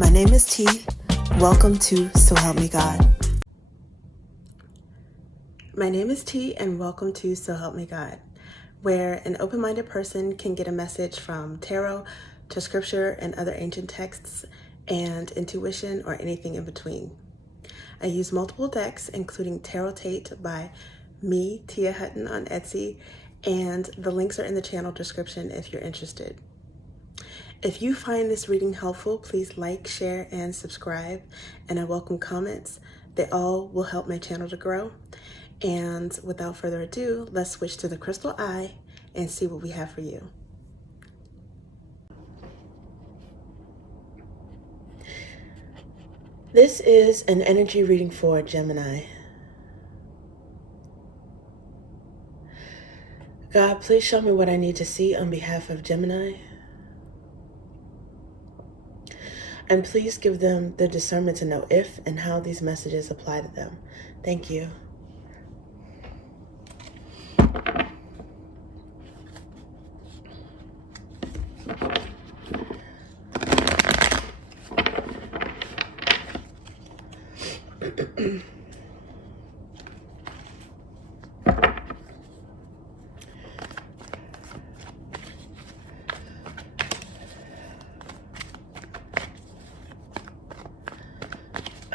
My name is T. Welcome to So Help Me God. My name is T, and welcome to So Help Me God, where an open-minded person can get a message from tarot to scripture and other ancient texts and intuition or anything in between. I use multiple decks, including Tarot Tate by me, Tia Hutton, on Etsy, and the links are in the channel description if you're interested. If you find this reading helpful, please like, share, and subscribe, and I welcome comments. They all will help my channel to grow. And without further ado, let's switch to the crystal eye and see what we have for you. This is an energy reading for Gemini. God, please show me what I need to see on behalf of Gemini. And please give them the discernment to know if and how these messages apply to them. Thank you.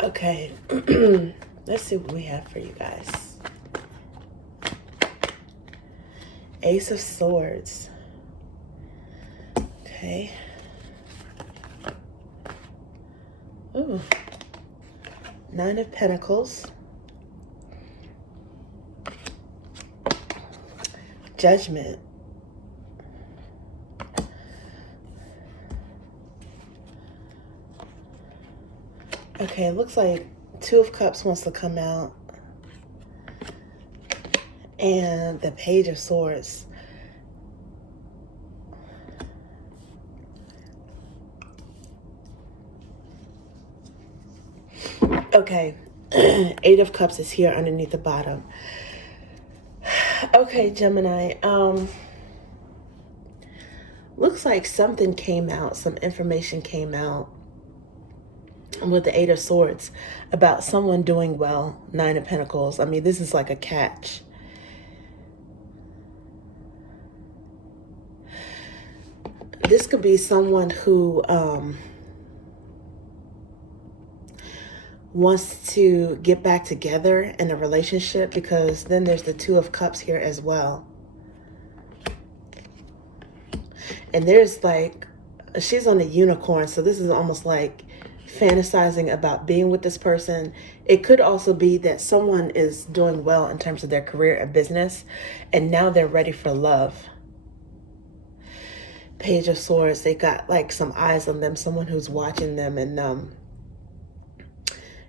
Okay, let's see what we have for you guys. Ace of Swords. Okay. Ooh. Nine of Pentacles. Judgment. Okay, it looks like Two of Cups wants to come out. And the Page of Swords. Okay, Eight of Cups is here underneath the bottom. Okay, Gemini, looks like something came out, some information came out with the Eight of Swords about someone doing well. Nine of Pentacles. I mean, this is like a catch. This could be someone who wants to get back together in a relationship, because then there's the Two of Cups here as well. And there's like, she's on a unicorn, so this is almost like fantasizing about being with this person. It could also be that someone is doing well in terms of their career and business, and now they're ready for love. Page of Swords, they got like some eyes on them, someone who's watching them and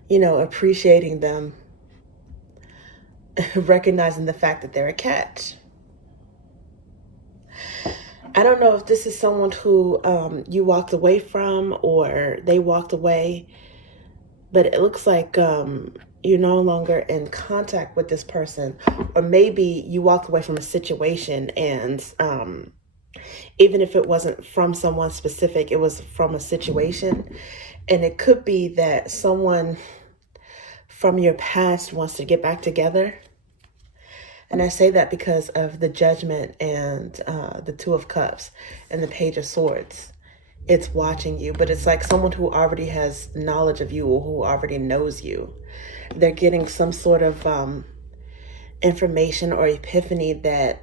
you know, appreciating them, recognizing the fact that they're a catch. I don't know if this is someone who you walked away from or they walked away, but it looks like you're no longer in contact with this person, or maybe you walked away from a situation, and even if it wasn't from someone specific, it was from a situation. And it could be that someone from your past wants to get back together. And I say that because of the Judgment and the Two of Cups and the Page of Swords. It's watching you, but it's like someone who already has knowledge of you or who already knows you. They're getting some sort of information or epiphany that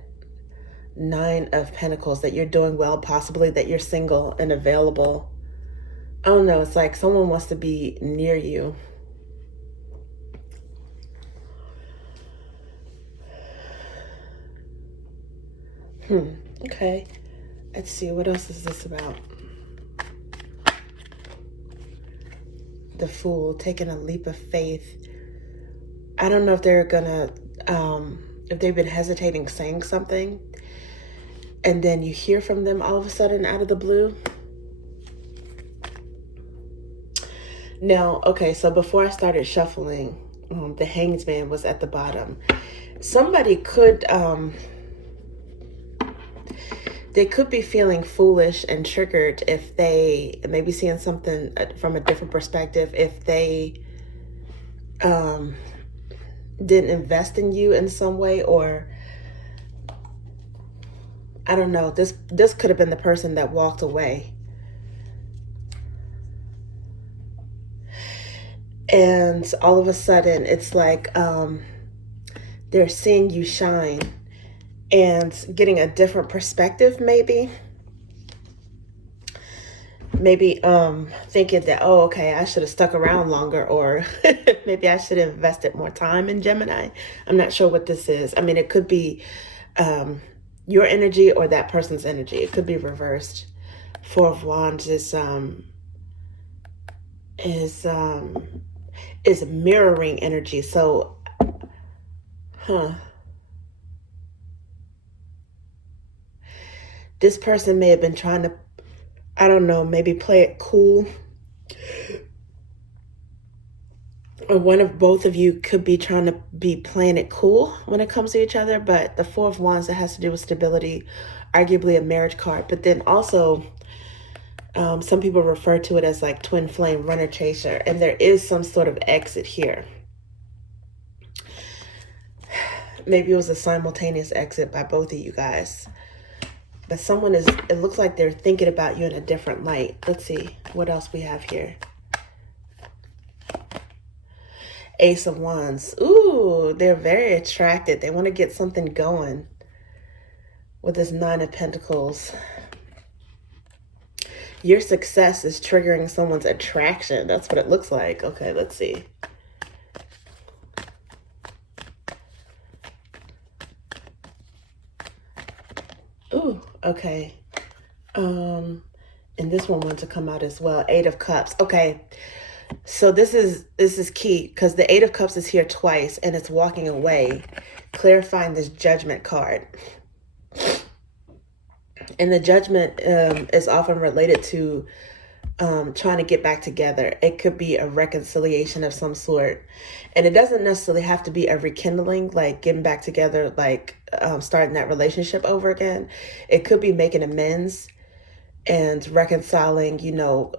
Nine of Pentacles, that you're doing well, possibly that you're single and available. I don't know. It's like someone wants to be near you. Okay. Let's see. What else is this about? The Fool, taking a leap of faith. I don't know if they're gonna, if they've been hesitating saying something, and then you hear from them all of a sudden out of the blue. Now, okay, so before I started shuffling, the Hanged Man was at the bottom. Somebody could They could be feeling foolish and triggered if they maybe seeing something from a different perspective, if they didn't invest in you in some way, or I don't know, this could have been the person that walked away. And all of a sudden it's like they're seeing you shine and getting a different perspective, maybe thinking that, oh, okay, I should have stuck around longer, or maybe I should have invested more time in Gemini. I'm not sure what this is. I mean, it could be your energy or that person's energy. It could be reversed. Four of Wands is mirroring energy. So, this person may have been trying to, I don't know, maybe play it cool. Or one of both of you could be trying to be playing it cool when it comes to each other. But the Four of Wands, that has to do with stability, arguably a marriage card. But then also, some people refer to it as like twin flame, runner chaser. And there is some sort of exit here. Maybe it was a simultaneous exit by both of you guys. But someone is, it looks like they're thinking about you in a different light. Let's see what else we have here. Ace of Wands. Ooh, they're very attracted. They want to get something going with this Nine of Pentacles. Your success is triggering someone's attraction. That's what it looks like. Okay, let's see. Ooh, okay. And this one wants to come out as well. Eight of Cups. Okay. So this is key, because the Eight of Cups is here twice and it's walking away, clarifying this Judgment card. And the Judgment is often related to trying to get back together. It could be a reconciliation of some sort. And it doesn't necessarily have to be a rekindling, like getting back together, like starting that relationship over again. It could be making amends and reconciling, you know,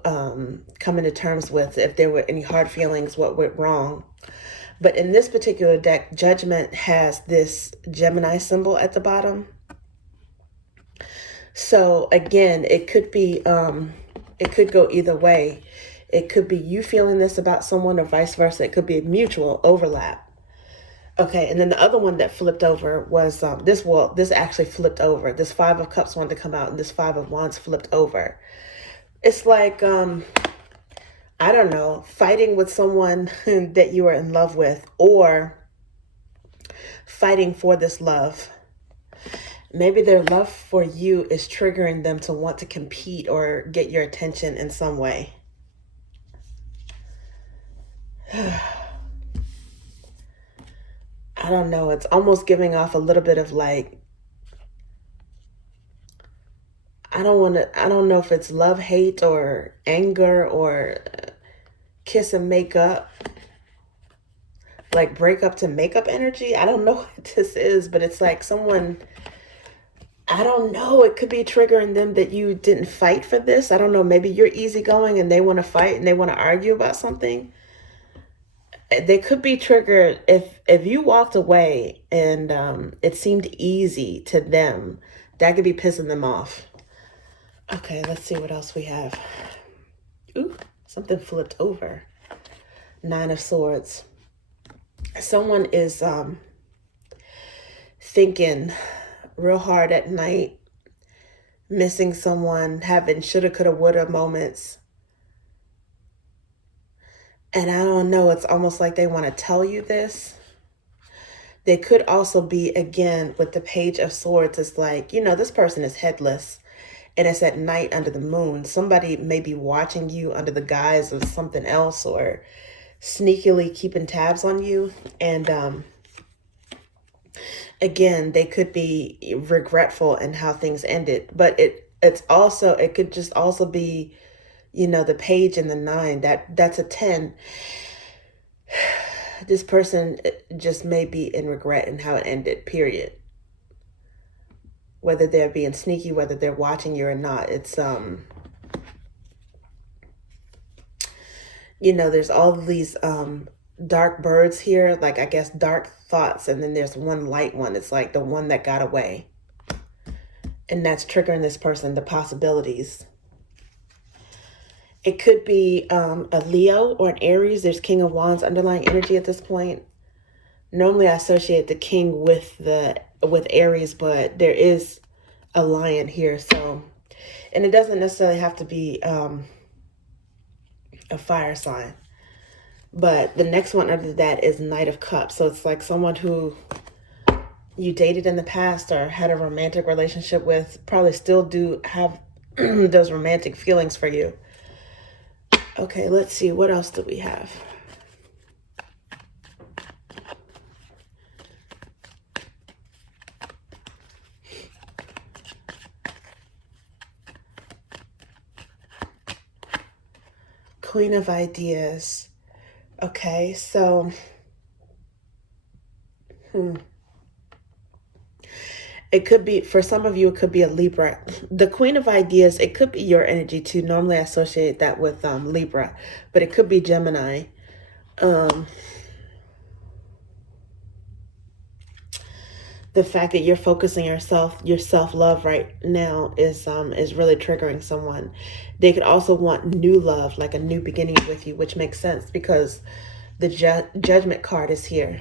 coming to terms with if there were any hard feelings, what went wrong. But in this particular deck, Judgment has this Gemini symbol at the bottom. So again, it could be, it could go either way. It could be you feeling this about someone or vice versa. It could be a mutual overlap. Okay, and then the other one that flipped over was this actually flipped over. This Five of Cups wanted to come out, and this Five of Wands flipped over. It's like, I don't know, fighting with someone that you are in love with, or fighting for this love. Maybe their love for you is triggering them to want to compete or get your attention in some way. I don't know. It's almost giving off a little bit of like, I don't know if it's love, hate, or anger, or kiss and make up. Like break up to make up energy. I don't know what this is, but it's like someone, I don't know. It could be triggering them that you didn't fight for this. I don't know. Maybe you're easygoing and they want to fight and they want to argue about something. They could be triggered if you walked away and it seemed easy to them. That could be pissing them off. Okay, let's see what else we have. Ooh, something flipped over. Nine of Swords. Someone is thinking real hard at night, missing someone, having shoulda, coulda, woulda moments. And I don't know, it's almost like they want to tell you this. They could also be, again, with the Page of Swords, it's like, you know, this person is headless and it's at night under the moon. Somebody may be watching you under the guise of something else, or sneakily keeping tabs on you. And again, they could be regretful in how things ended. But it could just also be, you know, the Page and the 9, that's a 10. This person just may be in regret in how it ended, period. whether they're being sneaky, whether they're watching you or not. It's, you know, there's all of these dark birds here, like I guess dark thoughts, and then there's one light one. It's like the one that got away. And that's triggering this person, the possibilities. It could be a Leo or an Aries. There's King of Wands underlying energy at this point. Normally I associate the King with Aries, but there is a Lion here. So, and it doesn't necessarily have to be a fire sign. But the next one under that is Knight of Cups. So it's like someone who you dated in the past or had a romantic relationship with, probably still do have those romantic feelings for you. Okay, let's see. What else do we have? Queen of Ideas. Okay, so it could be, for some of you, it could be a Libra. The Queen of Ideas, it could be your energy too. Normally I associate that with Libra, but it could be Gemini. The fact that you're focusing your self-love right now is really triggering someone. They could also want new love, like a new beginning with you, which makes sense because the Judgment card is here.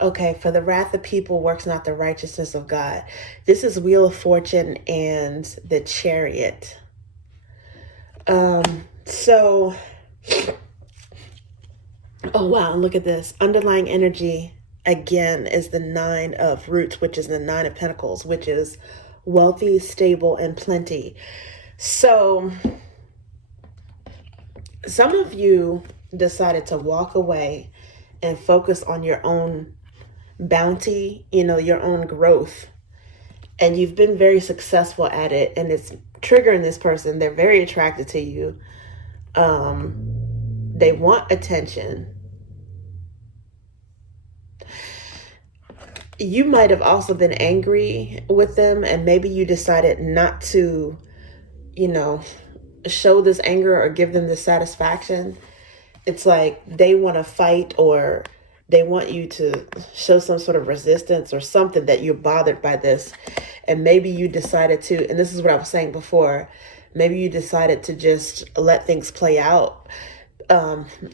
Okay, for the wrath of people works not the righteousness of God. This is Wheel of Fortune and the Chariot. So, oh wow, look at this. Underlying energy, again, is the Nine of Roots, which is the Nine of Pentacles, which is wealthy, stable, and plenty. So, some of you decided to walk away and focus on your own bounty, you know, your own growth. And you've been very successful at it, and it's triggering this person. They're very attracted to you. They want attention. You might have also been angry with them, and maybe you decided not to, you know, show this anger or give them this satisfaction. It's like they want to fight, or they want you to show some sort of resistance or something, that you're bothered by this. And maybe you decided to, and this is what I was saying before, maybe you decided to just let things play out,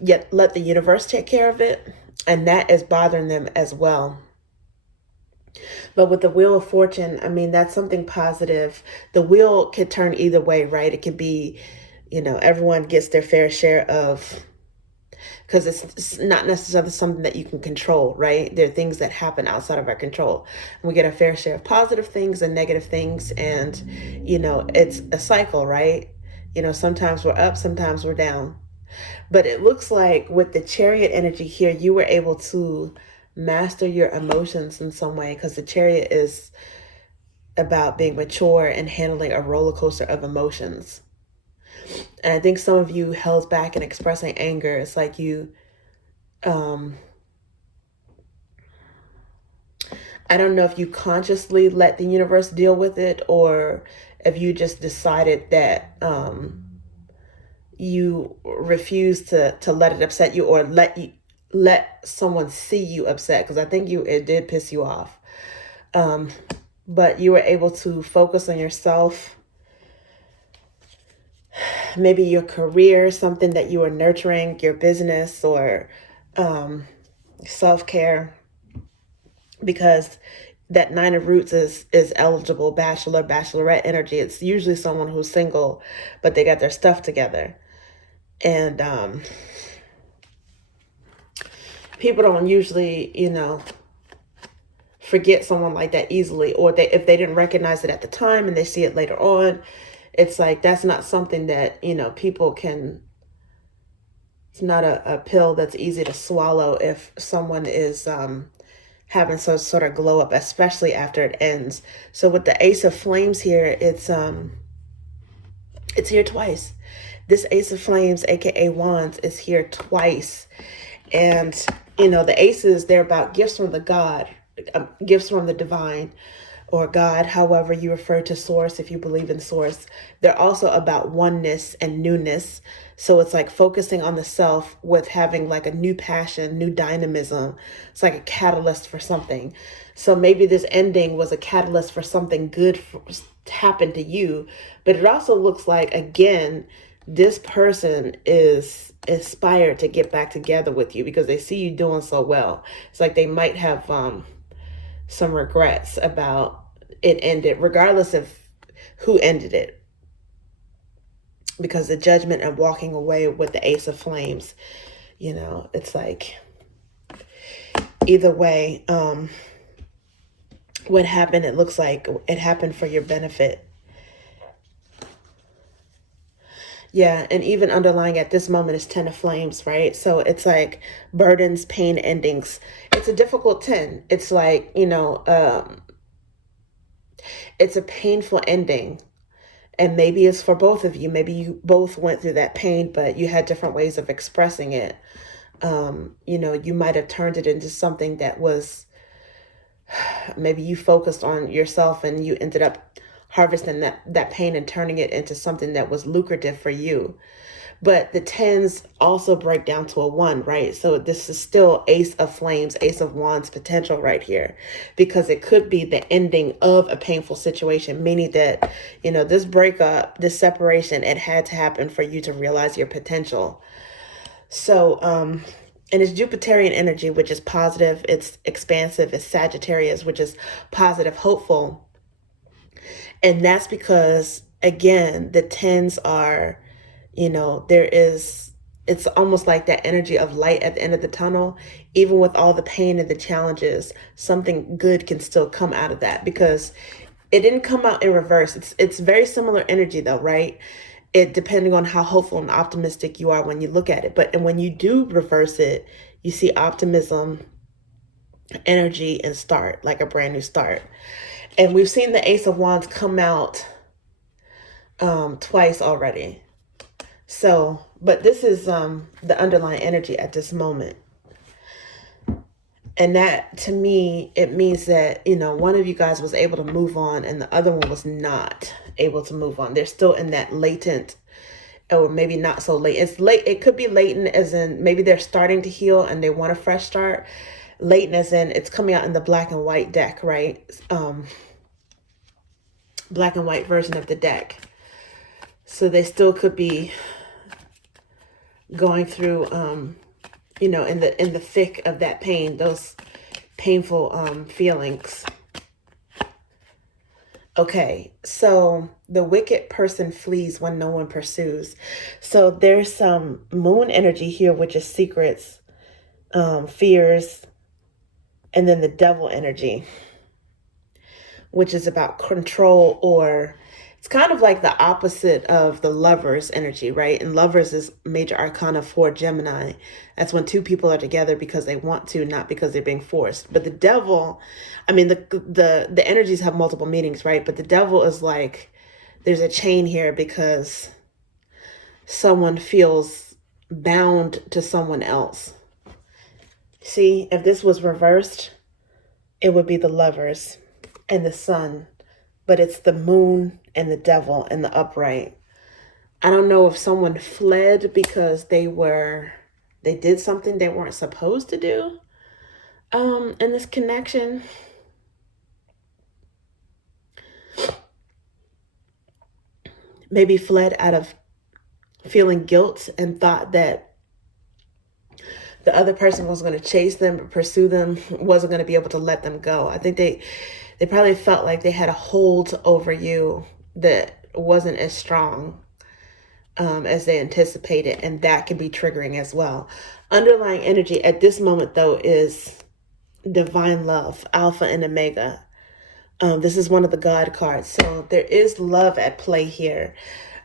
yet let the universe take care of it. And that is bothering them as well. But with the Wheel of Fortune, I mean, that's something positive. The wheel could turn either way, right? It could be, you know, everyone gets their fair share of, because it's not necessarily something that you can control, right? There are things that happen outside of our control. And we get a fair share of positive things and negative things. And, you know, it's a cycle, right? You know, sometimes we're up, sometimes we're down. But it looks like with the Chariot energy here, you were able to master your emotions in some way, because the Chariot is about being mature and handling a roller coaster of emotions. And I think some of you held back in expressing anger. It's like you, I don't know if you consciously let the universe deal with it, or if you just decided that you refuse to let it upset you, or let someone see you upset, because I think it did piss you off. But you were able to focus on yourself, maybe your career, something that you were nurturing, your business, or self-care, because that Nine of Roots is eligible, bachelor, bachelorette energy. It's usually someone who's single, but they got their stuff together. And people don't usually, you know, forget someone like that easily, or if they didn't recognize it at the time and they see it later on, it's like that's not something that, you know, people can, it's not a pill that's easy to swallow if someone is having some sort of glow up, especially after it ends. So with the Ace of Flames here, it's here twice. This Ace of Flames, aka Wands, is here twice. And, the aces, they're about gifts from the God, gifts from the divine, or God, however you refer to source, if you believe in source. They're also about oneness and newness. So it's like focusing on the self with having like a new passion, new dynamism. It's like a catalyst for something. So maybe this ending was a catalyst for something good to happen to you. But it also looks like, again, this person is inspired to get back together with you because they see you doing so well. It's like they might have some regrets about it ended, regardless of who ended it. Because the Judgment and walking away with the Ace of Flames, it's like either way, what happened, it looks like it happened for your benefit. Yeah, and even underlying at this moment is 10 of Flames, right? So it's like burdens, pain, endings. It's a difficult 10. It's like, it's a painful ending. And maybe it's for both of you. Maybe you both went through that pain, but you had different ways of expressing it. You might have turned it into something that was, maybe you focused on yourself and you ended up harvesting that pain and turning it into something that was lucrative for you. But the 10s also break down to a 1, right? So this is still Ace of Flames, Ace of Wands potential right here, because it could be the ending of a painful situation, meaning that, this breakup, this separation, it had to happen for you to realize your potential. So, and it's Jupiterian energy, which is positive, it's expansive, it's Sagittarius, which is positive, hopeful. And that's because, again, the 10s are, it's almost like that energy of light at the end of the tunnel. Even with all the pain and the challenges, something good can still come out of that because it didn't come out in reverse. It's very similar energy though, right? It depending on how hopeful and optimistic you are when you look at it. And when you do reverse it, you see optimism, energy, and start, like a brand new start. And we've seen the Ace of Wands come out twice already. So, but this is the underlying energy at this moment. And that, to me, it means that, one of you guys was able to move on and the other one was not able to move on. They're still in that latent, or maybe not so late. It's late. It could be latent as in maybe they're starting to heal and they want a fresh start. Latent as in it's coming out in the black and white deck, right? Black and white version of the deck. So they still could be going through, in the thick of that pain, those painful feelings. Okay, so the wicked person flees when no one pursues. So there's some moon energy here, which is secrets, fears, and then the devil energy, which is about control, or it's kind of like the opposite of the Lovers energy, right? And Lovers is major arcana for Gemini. That's when two people are together because they want to, not because they're being forced. But the devil, the energies have multiple meanings, right? But the devil is like, there's a chain here because someone feels bound to someone else. See, if this was reversed, it would be the Lovers and the Sun. But it's the moon and the devil and the upright. I don't know if someone fled because they did something they weren't supposed to do in this connection. Maybe fled out of feeling guilt and thought that the other person was going to chase them or pursue them, wasn't going to be able to let them go. I think they probably felt like they had a hold over you that wasn't as strong as they anticipated, and that can be triggering as well. Underlying energy at this moment, though, is divine love, Alpha and Omega. This is one of the God cards, so there is love at play here,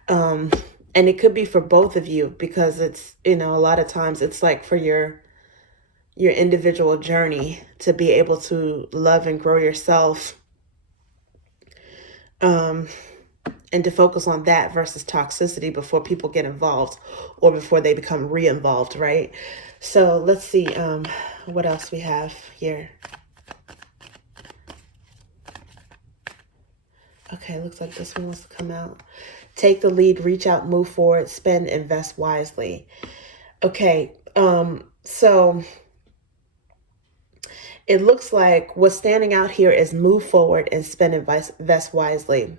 and it could be for both of you because it's a lot of times it's like for your individual journey to be able to love and grow yourself. and to focus on that versus toxicity before people get involved or before they become re-involved, right? So let's see what else we have here. Okay, looks like this one wants to come out. Take the lead, reach out, move forward, spend, invest wisely. Okay, so it looks like what's standing out here is move forward and spend, invest wisely.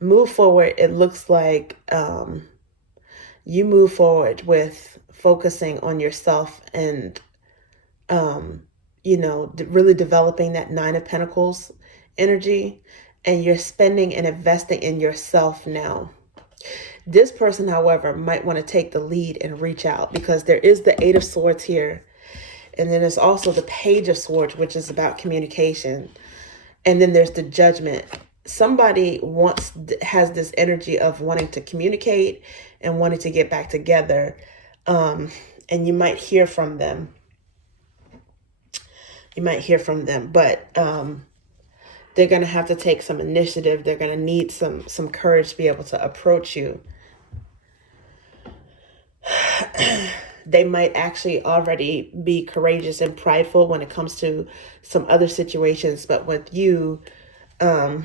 Move forward, it looks like you move forward with focusing on yourself and, really developing that Nine of Pentacles energy, and you're spending and investing in yourself now. This person, however, might want to take the lead and reach out, because there is the Eight of Swords here. And then there's also the Page of Swords, which is about communication. And then there's the Judgment. Somebody has this energy of wanting to communicate and wanting to get back together. And you might hear from them. But they're going to have to take some initiative. They're going to need some courage to be able to approach you. They might actually already be courageous and prideful when it comes to some other situations. But with you, they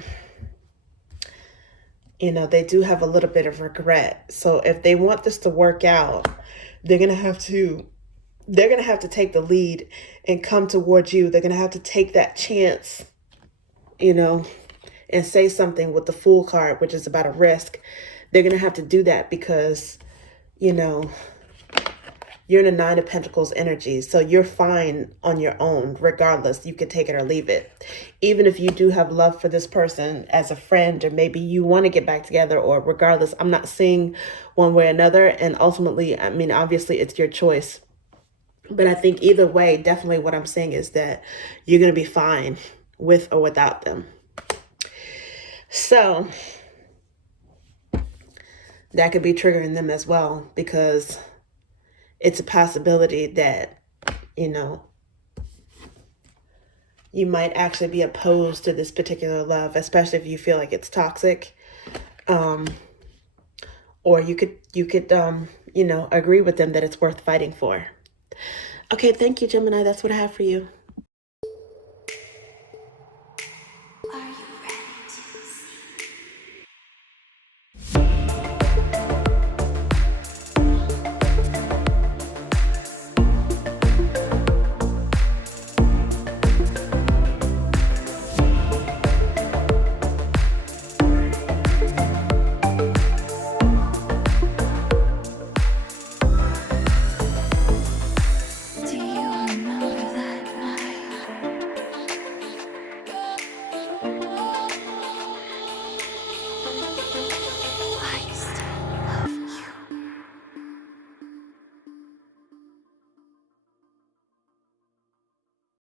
do have a little bit of regret. So if they want this to work out, they're going to have to take the lead and come towards you. They're going to have to take that chance, and say something with the Fool card, which is about a risk. They're going to have to do that because, you're in a Nine of Pentacles energy. So you're fine on your own, regardless. You can take it or leave it. Even if you do have love for this person as a friend, or maybe you want to get back together, or regardless, I'm not seeing one way or another. And ultimately, obviously it's your choice. But I think either way, definitely what I'm saying is that you're going to be fine with or without them. So that could be triggering them as well, because it's a possibility that, you might actually be opposed to this particular love, especially if you feel like it's toxic. Or you could agree with them that it's worth fighting for. Okay, thank you, Gemini. That's what I have for you.